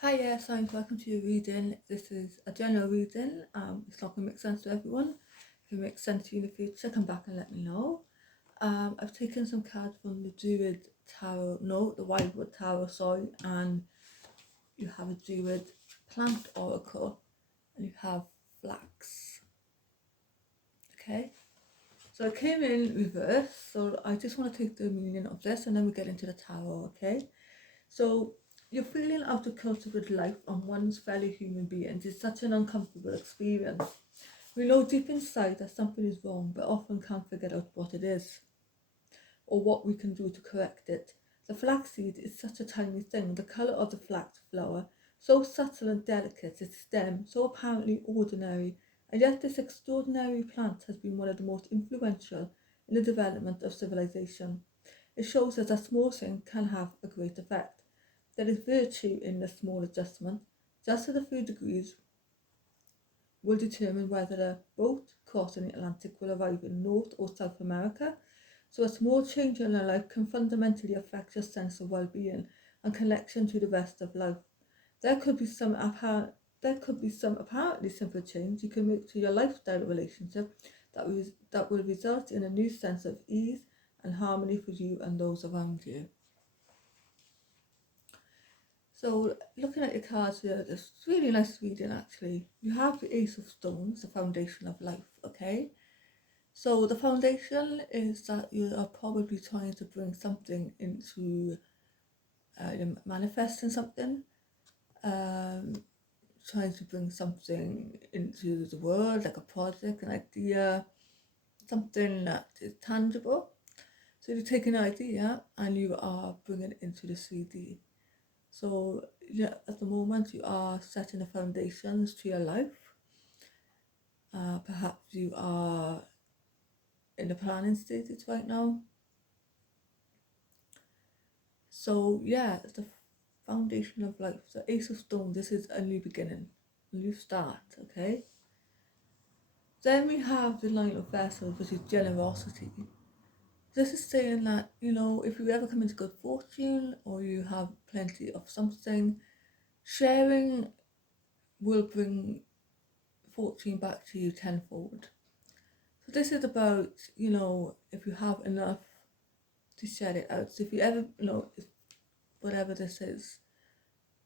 Hi, yes, welcome to your reading. This is a general reading. It's not going to make sense to everyone. If it makes sense to you in the future, come back and let me know. I've taken some cards from the Druid Tarot, no, the Wildwood Tarot, sorry, and you have a Druid plant oracle and you have flax. Okay, so I came in reverse, so I just want to take the meaning of this and then we get into the tarot, okay? So you're feeling out of kilter with life and one's fellow human beings is such an uncomfortable experience. We know deep inside that something is wrong, but often can't figure out what it is or what we can do to correct it. The flaxseed is such a tiny thing, the colour of the flax flower, so subtle and delicate, its stem so apparently ordinary, and yet this extraordinary plant has been one of the most influential in the development of civilization. It shows us that small things can have a great effect. There is virtue in the small adjustment, just as a few degrees will determine whether a boat crossing the Atlantic will arrive in North or South America. So a small change in your life can fundamentally affect your sense of well-being and connection to the rest of life. There could be some apparently simple change you can make to your lifestyle relationship that will result in a new sense of ease and harmony for you and those around you. So looking at your cards here, it's really nice reading actually. You have the Ace of Stones, the foundation of life, okay? So the foundation is that you are probably trying to bring something into, you're manifesting something, trying to bring something into the world, like a project, an idea, something that is tangible. So you take an idea and you are bringing it into the 3D. So yeah, at the moment you are setting the foundations to your life. Perhaps you are in the planning stages right now. So yeah, the foundation of life. So Ace of Stone, this is a new beginning, a new start, okay? Then we have the Knight of Vessels, which is generosity. This is saying that, if you ever come into good fortune or you have plenty of something, sharing will bring fortune back to you tenfold. So this is about, if you have enough to share it out. So if you ever, if whatever this is,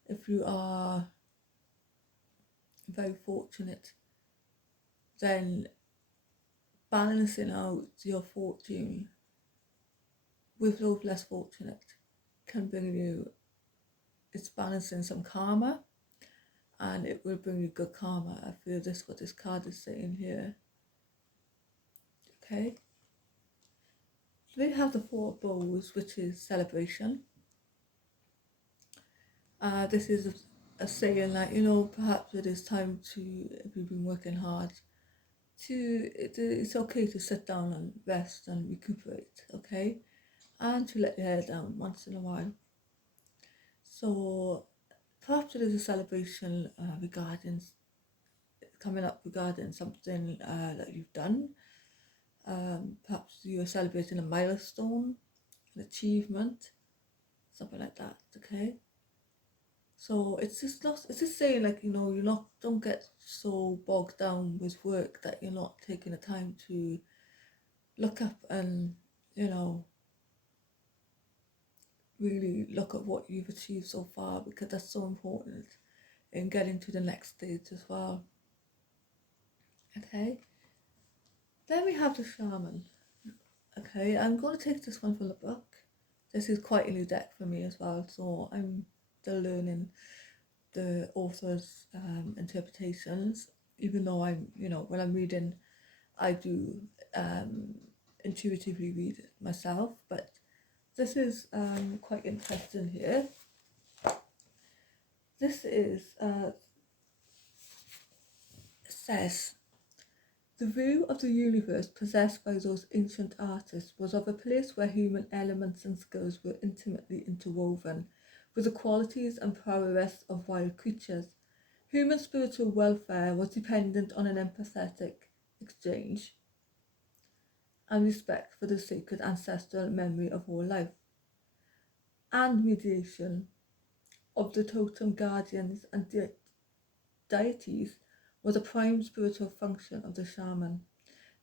if you are very fortunate, then balancing out your fortune with those less fortunate can bring you, it's balancing some karma and it will bring you good karma. I feel this what this card is saying here. Okay. We have the Four of Bowls, which is celebration. This is a saying that, perhaps it is time to, if you've been working hard, it's okay to sit down and rest and recuperate, okay? And to let your hair down once in a while. So perhaps it is a celebration coming up regarding something that you've done. Perhaps you are celebrating a milestone, an achievement, something like that, okay? So it's just saying, like, don't get so bogged down with work that you're not taking the time to look up and, really look at what you've achieved so far, because that's so important in getting to the next stage as well. Okay, then we have the Shaman. Okay, I'm going to take this one from the book. This is quite a new deck for me as well, so I'm still learning the author's interpretations, even though when I'm reading, I do intuitively read it myself, but this is quite interesting here. This is says, the view of the universe possessed by those ancient artists was of a place where human elements and skills were intimately interwoven with the qualities and prowess of wild creatures. Human spiritual welfare was dependent on an empathetic exchange and respect for the sacred ancestral memory of all life, and mediation of the totem guardians and deities was a prime spiritual function of the shaman.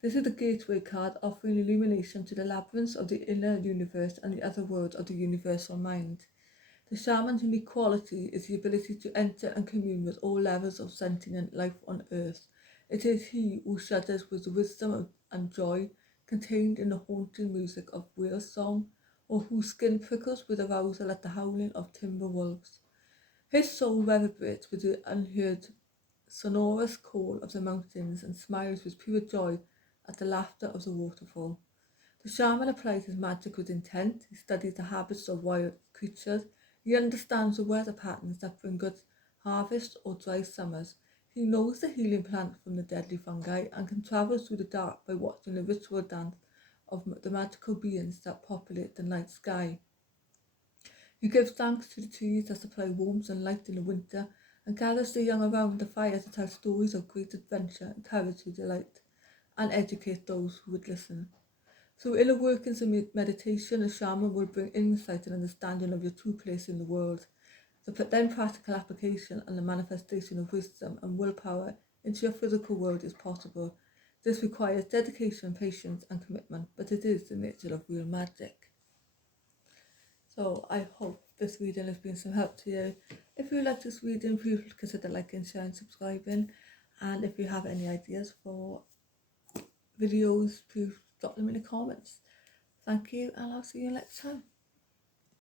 This is the gateway card offering illumination to the labyrinths of the inner universe and the other worlds of the universal mind. The shaman's unique quality is the ability to enter and commune with all levels of sentient life on earth. It is he who shudders with the wisdom and joy contained in the haunting music of whale song, or whose skin prickles with arousal at the howling of timber wolves. His soul reverberates with the unheard sonorous call of the mountains and smiles with pure joy at the laughter of the waterfall. The shaman applies his magic with intent. He studies the habits of wild creatures. He understands the weather patterns that bring good harvests or dry summers. He knows the healing plant from the deadly fungi and can travel through the dark by watching the ritual dance of the magical beings that populate the night sky. He gives thanks to the trees that supply warmth and light in the winter, and gathers the young around the fire to tell stories of great adventure and courage to delight and educate those who would listen. Through inner workings and meditation, a shaman will bring insight and understanding of your true place in the world. The then practical application and the manifestation of wisdom and willpower into your physical world is possible. This requires dedication, patience and commitment, but it is the nature of real magic. So I hope this reading has been some help to you. If you like this reading, please consider liking, sharing, subscribing. And if you have any ideas for videos, please drop them in the comments. Thank you, and I'll see you next time.